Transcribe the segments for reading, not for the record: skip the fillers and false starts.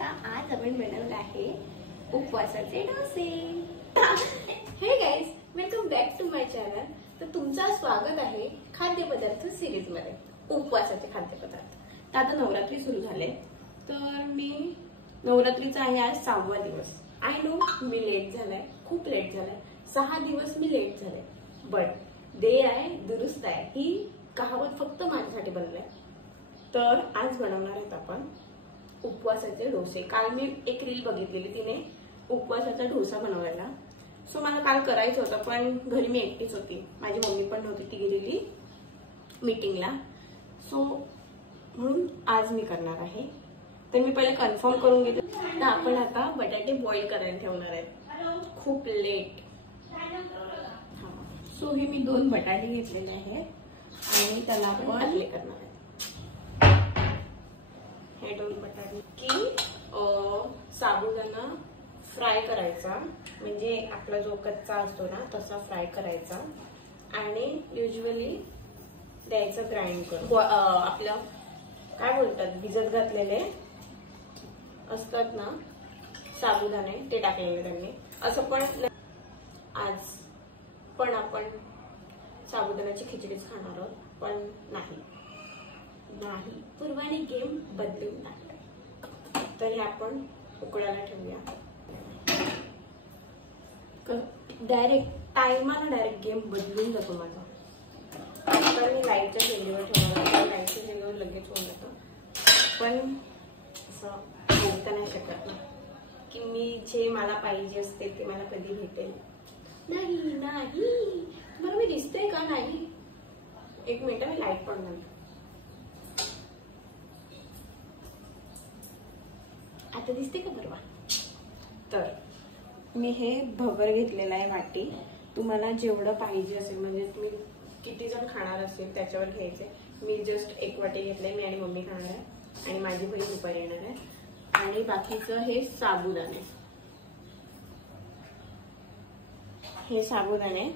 आता आज आपण बनवलं आहे उपवासाचे डोसे। Hey guys, welcome back to my channel. तर तुमचं स्वागत आहे खाद्यपदार्थ सिरीज मध्ये, उपवासाचे खाद्यपदार्थ। तर आता नवरात्री सुरू झाले, तर मी नवरात्रीचा आहे आज 6वा दिवस। आय नो मी लेट झालाय, खूप लेट झालाय, 6 दिवस मी लेट झाले, बट देर आहे दुरुस्त आहे ही कहावत फक्त माझ्यासाठी बनलाय। तर आज बनवणार आहेत आपण उपवासाचे डोसे। काल मी एक रील बघितलेली, तिने उपवासाचा डोसा बनवायला, सो मला काल करायचं होतं, पण घरी मी एकटीच होती, माझी मम्मी पण नव्हती, ती गेलेली मीटिंगला, सो म्हणून आज मी करणार आहे। तर मी पहिले कन्फर्म करून घेते। तर आपण आता बटाटे बॉईल करायला ठेवणार आहेत, खूप लेट। सो हे मी 2 बटाटे घेतलेले आहेत आणि त्याला आपण आटले करणार आहे। हे 2 बटाटे की साबुदाणा फ्राय करायचा, म्हणजे आपला जो कच्चा असतो ना तसा फ्राय करायचा, आणि युजली द्यायचं ग्राइंड करून। आपलं काय बोलतात, भिजत घातलेले असतात ना साबुदाणे, ते टाकलेले त्यांनी। असं पण आज पण आपण साबुदाण्याची खिचडीच खाणार आहोत, पण नाही, पूर्वाने गेम बदलून टाकला। तर हे आपण उकळायला ठेवूया। डायरेक्ट टायमाला डायरेक्ट गेम बदलून जातो माझा। तर मी लाईटच्या शेगडीवर ठेवणार, लाईटच्या शेगडीवर लगेच होऊन जातं, पण असं बोलता नाही शकत ना की मी जे मला पाहिजे असते ते मला कधी भेटेल। नाही नाही, तुम्हाला मी दिसते का नाही? एक मिनिट, मी लाईट पण घालते। आता दिसते का बरोबर? तर मी हे भगर घेतलेलं आहे वाटी, तुम्हाला जेवढं पाहिजे असेल, म्हणजे तुम्ही किती जण खाणार असेल त्याच्यावर घ्यायचे। मी जस्ट 1 वाटी घेतलंय, मी आणि मम्मी खाणार आहे, आणि माझी बहीण दुपारी येणार आहे। आणि बाकीचं हे साबुदाणे, हे साबुदाणे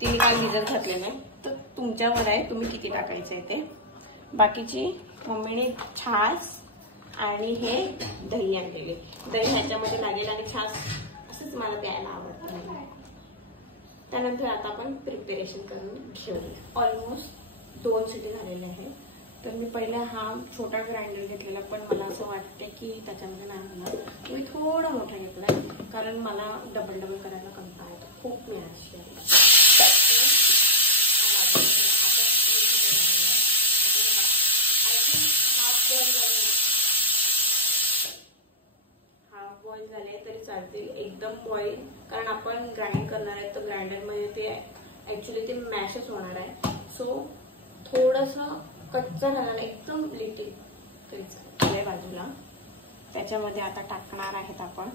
तिने काल भिजत घातलेले, तर तुमच्यावर आहे तुम्ही किती टाकायचं आहे ते। बाकीची मम्मीने छास आणि हे दही आणलेले, दही ह्याच्यामध्ये लागेल आणि छास असंच मला प्यायला आवडतं। त्यानंतर आता आपण प्रिपरेशन करून घेऊया। ऑलमोस्ट 2 शिटी झालेले आहेत। तर मी पहिले हा छोटा ग्राइंडर घेतलेला, पण मला असं वाटतं की त्याच्यामध्ये नाही होणार, मी थोडा मोठा घेतलाय, कारण मला डबल करायला कंटाळा येतो खूप। मी अशी हाफ बॉईल झाले तरी चालतील, एकदम बॉईल, कारण आपण ग्राइंड करणार आहे, तर ग्राइंडर मध्ये ते ऍक्च्युली ते मॅशच होणार आहे। सो थोडस कच्चा झाला, एकदम लिटिल तरी चालेल बाजूला। त्याच्यामध्ये आता टाकणार आहेत आपण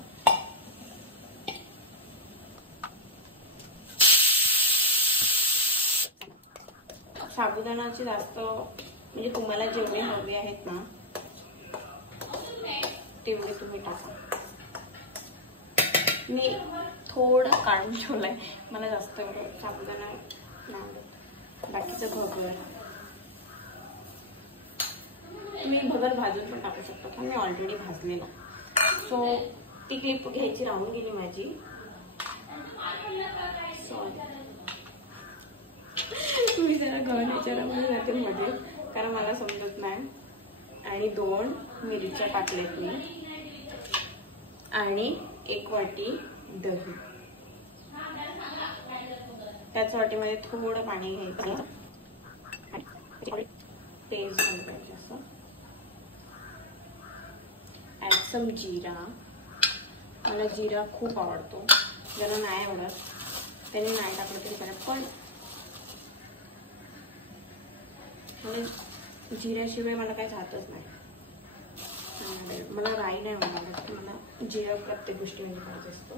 साबुदाणाचे जास्त, म्हणजे तुम्हाला जेवढे हवे आहेत ना तेवढे तुम्ही टाका। मी थोडं काढून ठेवलंय, मला जास्त साबुदाणा नाही आवडत। बाकीचं भगर तुम्ही भगर भाजून पण टाकू शकता, पण मी ऑलरेडी भाजलेला, सो ती क्लिप घ्यायची राहून गेली माझी, सॉरी। तुम्ही जरा गव्हाच्या राहून जाते मध्ये, कारण मला समजत नाही। आणि 2 मिरच्या टाकल्यात मी, आणि 1 वाटी दही। त्याच वाटीमध्ये थोडं पाणी घ्यायचं, टेस्ट झालं पाहिजे असं। ऍड सम जिरा, मला जिरा खूप आवडतो, ज्याला नाही आवडत त्याने नाही टाकलं तरी चालेल, पण मला जिऱ्याशिवाय मला काही जातच नाही। मला राई नाही आवडत, मला जिरा प्रत्येक गोष्टीमध्ये पाहिजे असतो।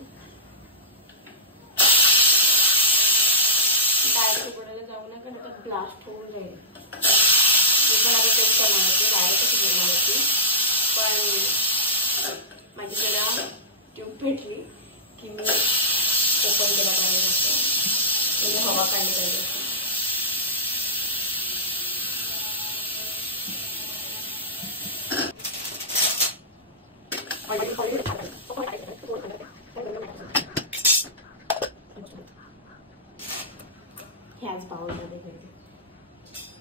डायरेक्ट उघडायला जाऊ नका, नाही तर ब्लास्ट होऊन जाईल। मी पण आता तेच करणार होते, डायरेक्टच उघडणार होती, पण माझी जरा ट्यूब भेटली की मी ओपन केला पाहिजे असं, म्हणजे हवा काढली पाहिजे। ह्याच बाउलमध्ये घ्यायचे,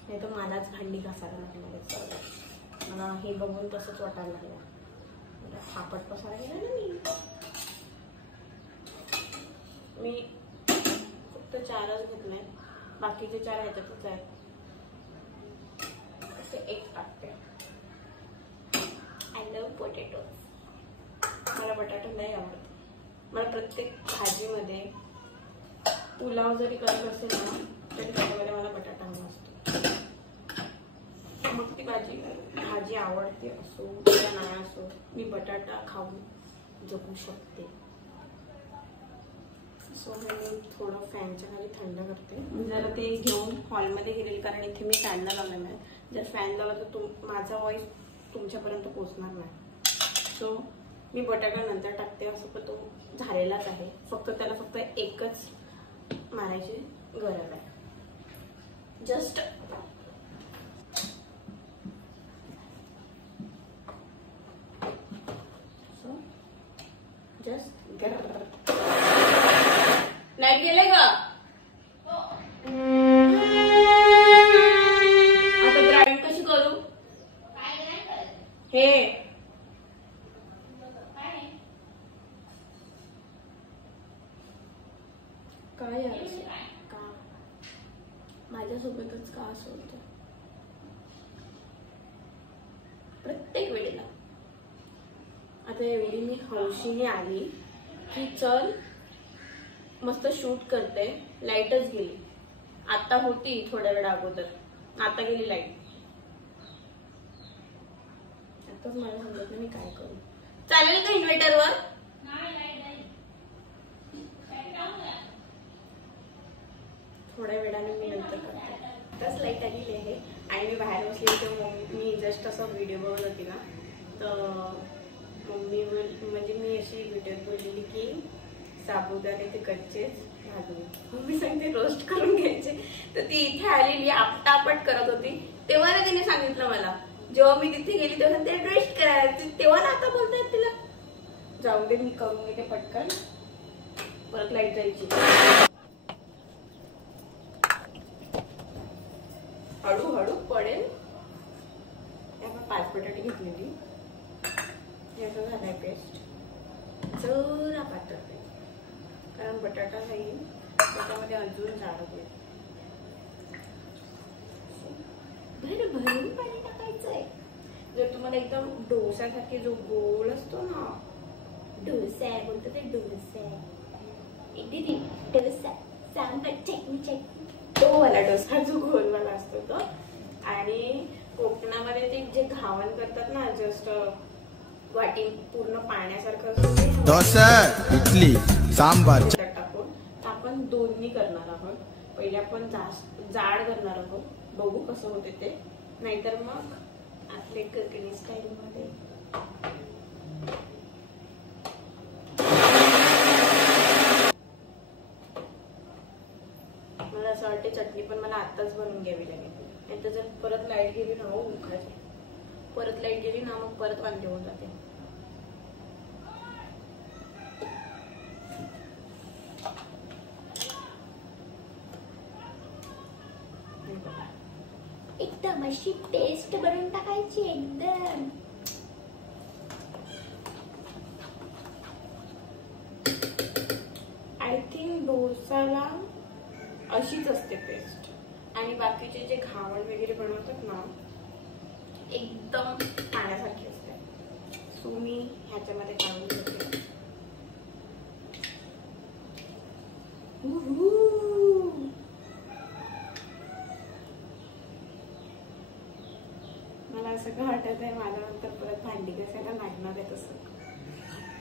नाही तर मलाच भांडी घासायला लागणार. मला हे बघून तसंच वाटायला लागलं, फापट पसारा गेला ना. मी फक्त 4च घेतले, बाकीचे 4 ह्याच्यातच आहेत. असे 1 टाकते. I love potatoes. मला बटाटा नाही आवडत. मला प्रत्येक भाजीमध्ये, पुलाव जरी करत असेल ना तरी त्याच्यामध्ये मला बटाटा हवा असतो. मग ती भाजी आवडते असो किंवा नाही असो, मी बटाटा खाऊन जगू शकते. सो मी थोडं फॅनच्या खाली थंड करते. जरा ते घेऊन हॉलमध्ये गेलेली, कारण इथे मी फॅनला लावला नाही. जर फॅन लावला तर माझा व्हॉइस तुमच्यापर्यंत पोहोचणार नाही. सो मी बटाटा नंतर टाकते. असं पण तो झालेलाच आहे, फक्त त्याला फक्त एकच मारायची गरज आहे. जस्ट लाईट गेले का? आता ग्राइंड कशी करू? हे काय का माझ्यासोबतच का असं होतं प्रत्येक वेळेला? आता एवढी मी हौशीने आली की चल मस्त शूट करते, लाईटच गेली. आता होती थोड्या वेळा अगोदर, आता गेली लाईट. आताच मला समजत नाही मी काय करू. चालेल का इन्व्हर्टरवर? थोड्या वेळाने मी नंतर करते. आताच लाईट आलेली आहे आणि मी बाहेर बसली तेव्हा मी जस्ट असा व्हिडिओ बघत होती ना, तर मम्मी म्हणजे मी अशी व्हिडिओ बोललेली की साबुदाणे ते कच्चेच भाजून, मम्मी सांगते रोस्ट करून घ्यायचे. तर ती इथे आलेली आपटापट करत होती, तेव्हा ना तिने सांगितलं मला. जेव्हा मी तिथे गेली तेव्हा ते रोस्ट करायला, तेव्हा ना आता बोलतायत तिला. जाऊ दे, मी करून घेते पटकन, परत लाईट जायची. हळूहळू पडेल. 5 बटाटे घेतलेली, याचा झालाय पेस्ट. जरा पातळ पाहिजे, कारण बटाटा राहील त्याच्यामध्ये अजून जाड होईल. भरून पाणी टाकायचंय. जर तुम्हाला एकदम डोसासारखे जो गोल असतो ना, डोसा बोलतो ते, डोसा इडली डोसा सांबार चटणी चटणी, तो वाला डोसा जो गोलवाला असतो तो. आणि कोकणामध्ये ते जे घावण करतात ना, जस्ट वाटी पूर्ण पाण्यासारखं डोसा इडली सांबार टाकून आपण दोन्ही करणार आहोत. पहिले आपण जाड करणार आहोत, बघू कसं होते ते. नाहीतर मग आपले कोकणी स्टाईल मध्ये मला असं वाटते चटणी पण मला आताच बनवून घ्यावी लागेल. नाहीतर जर परत लाईट गेली ना, परत लाईट गेली ना मग परत वांदे होऊन जाते. एकदम अशी पेस्ट बनवून टाकायची एकदम. आय थिंक डोसाला अशीच असते पेस्ट. आणि बाकीचे जे घावण वगैरे बनवतात ना, एकदम पाण्यासारखी असते. सो मी ह्याच्यामध्ये काढून घेते. मला असं का वाटत आहे मला नंतर परत भांडी घासायला लागणार आहे तसं,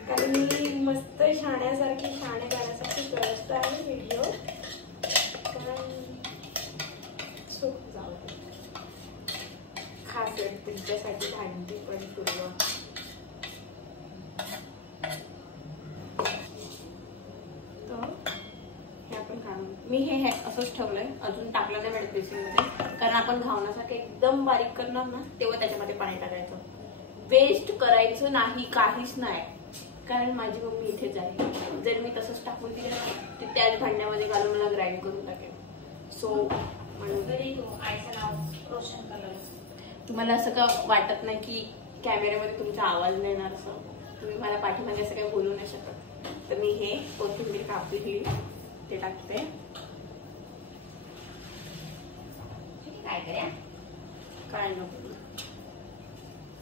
कारण मी मस्त शाण्यासारखी शाणे गाण्यासारखी करत आहे व्हिडिओ. कारण जाऊ खास तुमच्यासाठी भांडी पण पूर्ण. तर हे आपण काढून मी हे असंच ठेवलंय, अजून टाकलं नाही बेसिन मध्ये, कारण आपण घावण्यासाठी एकदम बारीक करणार ना तेव्हा त्याच्यामध्ये पाणी टाकायचं. वेस्ट करायचं नाही, काहीच नाही, कारण माझी मम्मी इथेच आहे. जर मी तसंच टाकून दिलं ते त्याच भांड्यामध्ये घालून मला ग्राइंड करून टाकेल. सो म्हणून आईचं नाव रोशन कलर. तुम्हाला असं का वाटत नाही की कॅमेऱ्यामध्ये तुमचा आवाज नाही येणार, असं तुम्ही मला पाठीमागे असं काही बोलू नाही शकत. तर मी हे कोथिंबीर कापली ते टाकते. काय करूया काय नको,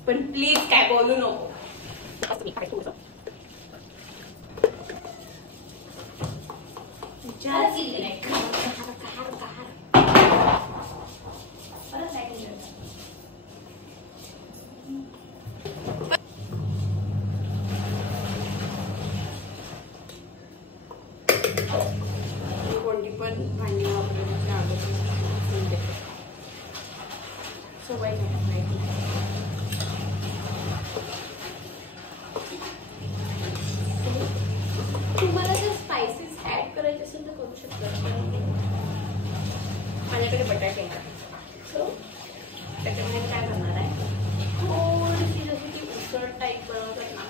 पण प्लीज काय बोलू नको. कोणती पण भांडी वापरण्याची आदत सवय नाही. तुम्हाला जर स्पायसेस ऍड करायचे असेल तर करू शकता. माझ्याकडे बटाटे आहेत, सो त्याच्यामध्ये काय करणार आहे, थोडीशी जशी ती उसळ टाईप बनवतात ना,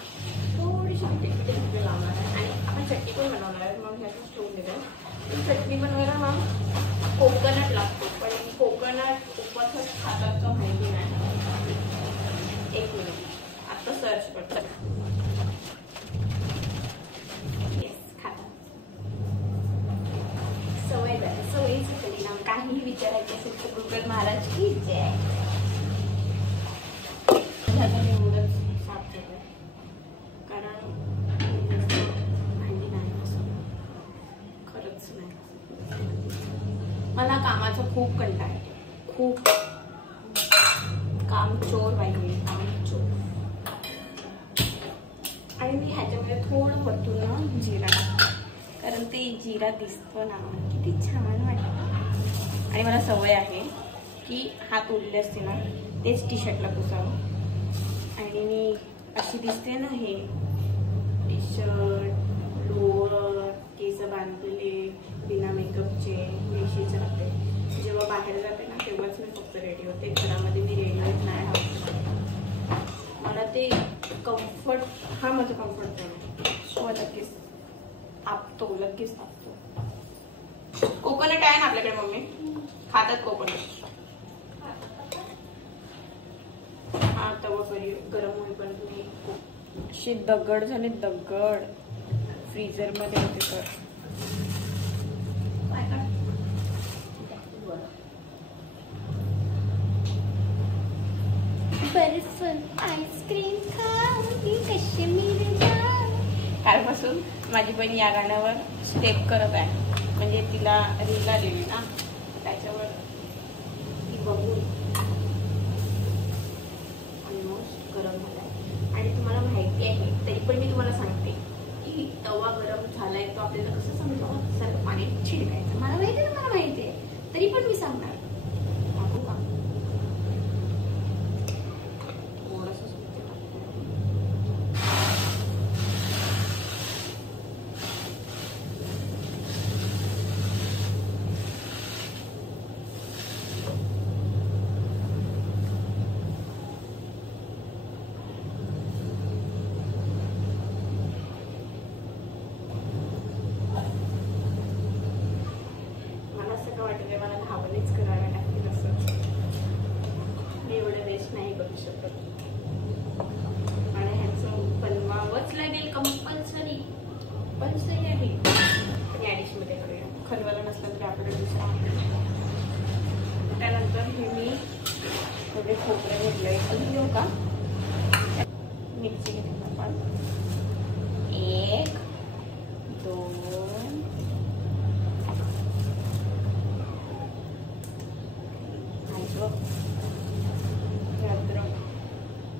थोडीशी तिथे लावणार आहे. आणि आपण चटणी पण बनवणार आहे. मग ह्यातच ठेवून देतो. चटणी बनवायला मग कोकोनट लागतो, पण कोकोनट उपवासात खातात का माहिती नाही. एक मिनिट आता सर्च करतो. सवयीचं परिणाम. काहीही विचारायचे असेल तर गुगल महाराज की जय. एवढंच साफ करतो कारण भांडी नाही असं खरंच नाही. मला कामाचा खूप कंटाळा आहे, खूप काम चोर पाहिजे, काम चोर. आणि मी ह्याच्यामध्ये थोडं वरतून जिरा टाकते, कारण ते जिरा दिसतो ना किती छान वाटतं. आणि मला सवय आहे की हात ओढले असते ना तेच टी शर्टला पुसावं. आणि मी अशी दिसते ना, हे टी शर्ट लोअर केस बांधलेले बिना मेकअपचे मेशीचे राहते. जेव्हा बाहेर जाते ना तेव्हाच मी फक्त रेडी होते. घरामध्ये मी रेडी होत नाही राहत. मला ते कम्फर्ट, हा माझा कम्फर्ट झोन आहे. लगेच तापतो, लगेच तापतो. कोकोनट आहे ना आपल्याकडे, मम्मी खातात कोकोनट. हा तवा गरम होईपर्यंत मी असे दगड झाले, दगड फ्रीजर मध्ये होते तर आईस्क्रीम खाऊंगी काश्मीर. कालपासून माझी बहीण या गाण्यावर स्टेप करत आहे. म्हणजे तिला रील आलेली ना, त्याच्यावर ती बघून ऑलमोस्ट गरम झालाय. आणि तुम्हाला माहिती आहे तरी पण मी तुम्हाला सांगते की तवा गरम झालाय तो आपल्याला कसं समजावं, सारखं पाणी छिडकायचं. मला माहिती आहे, मला माहिती आहे, तरी पण मी सांगणार. मला धावणीच कराव्या लागतील, असं मी एवढं वेस्ट नाही करू शकत. आणि ह्याचं बनवावंच लागेल, कंपल्सरी आहे. पण या डिशमध्ये करूया. खलवाला नसला तरी आपल्याला दुसरा. त्यानंतर हे मी थोडे खोबरे घेतले, अजून देऊ का, मिरची घेतली आपण 1 2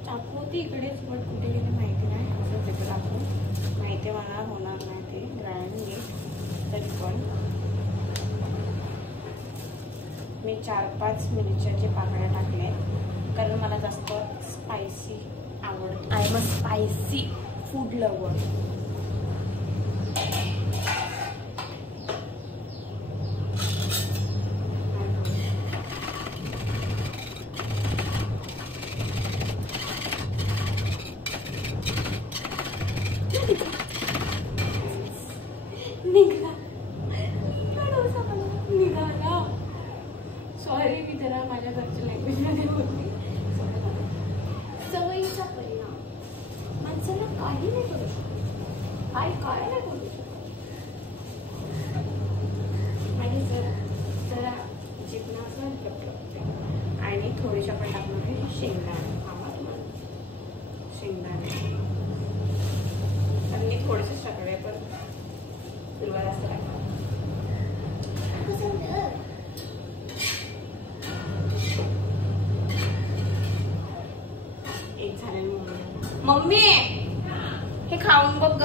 चाकू होती इकडेच, पण कुठे गेले माहिती नाही. असं तिकडे टाकून माहिती मला होणार नाही ते ग्राइंड नीट. तरी पण मी 4-5 मिरच्याचे पाकळ्या टाकले, कारण मला जास्त स्पायसी आवडतं. I am a spicy food lover. काय काय नाही बोलू शकत. आणि जरा जिंकणं असं लपलपते. आणि थोडीशी आपण टाकणार आहे शेंगदाणे. शेंगदाणे आणि मी थोडेसेच टाकले पण सुरुवात असं टाकणार. एक झाले मम्मी हे खाऊन बघ ग.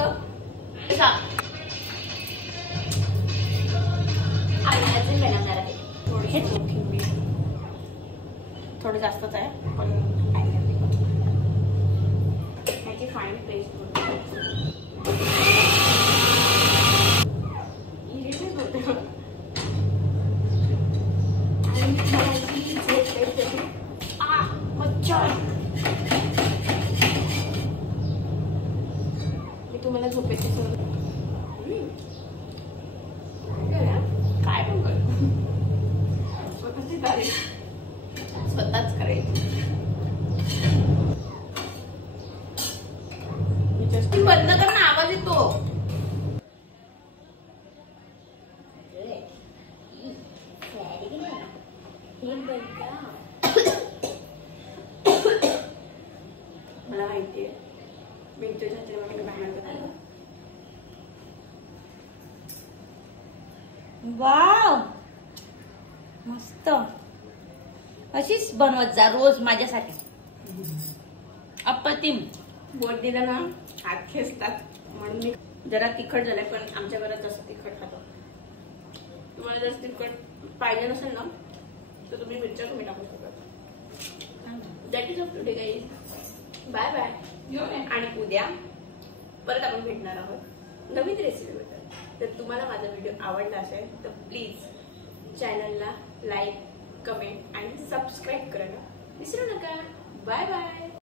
अजून बनवणार आहे थोडीशी कोथिंबीर. थोडं जास्तच आहे पण याची फाईन पेस्ट मी तुम्हाला झोपेची काय पण कर स्वतःची तारीफ स्वतःच करायची. बंद कर ना आवाज येतो. मला माहितीये मी तुझ्या हाताने भांडण. वाव मस्त. अशीच बनवत जा रोज माझ्यासाठी. अप्रतिम. बोट दिला ना हात खेचतात म्हणून मी जरा तिखट झालंय पण आमच्या घरात जास्त तिखट खातो. तुम्हाला जास्त तिखट पाहिजे नसेल ना तर तुम्ही मिरच्या कमी टाकू शकता. That is of today guys. Bye bye. आणि उद्या परत आपण भेटणार आहोत नवीन रेसिपीबद्दल. तर तुम्हाला माझा व्हिडिओ आवडला असेल तर प्लीज चॅनलला लाईक कमेंट आणि सबस्क्राईब करायला विसरू नका. Bye bye.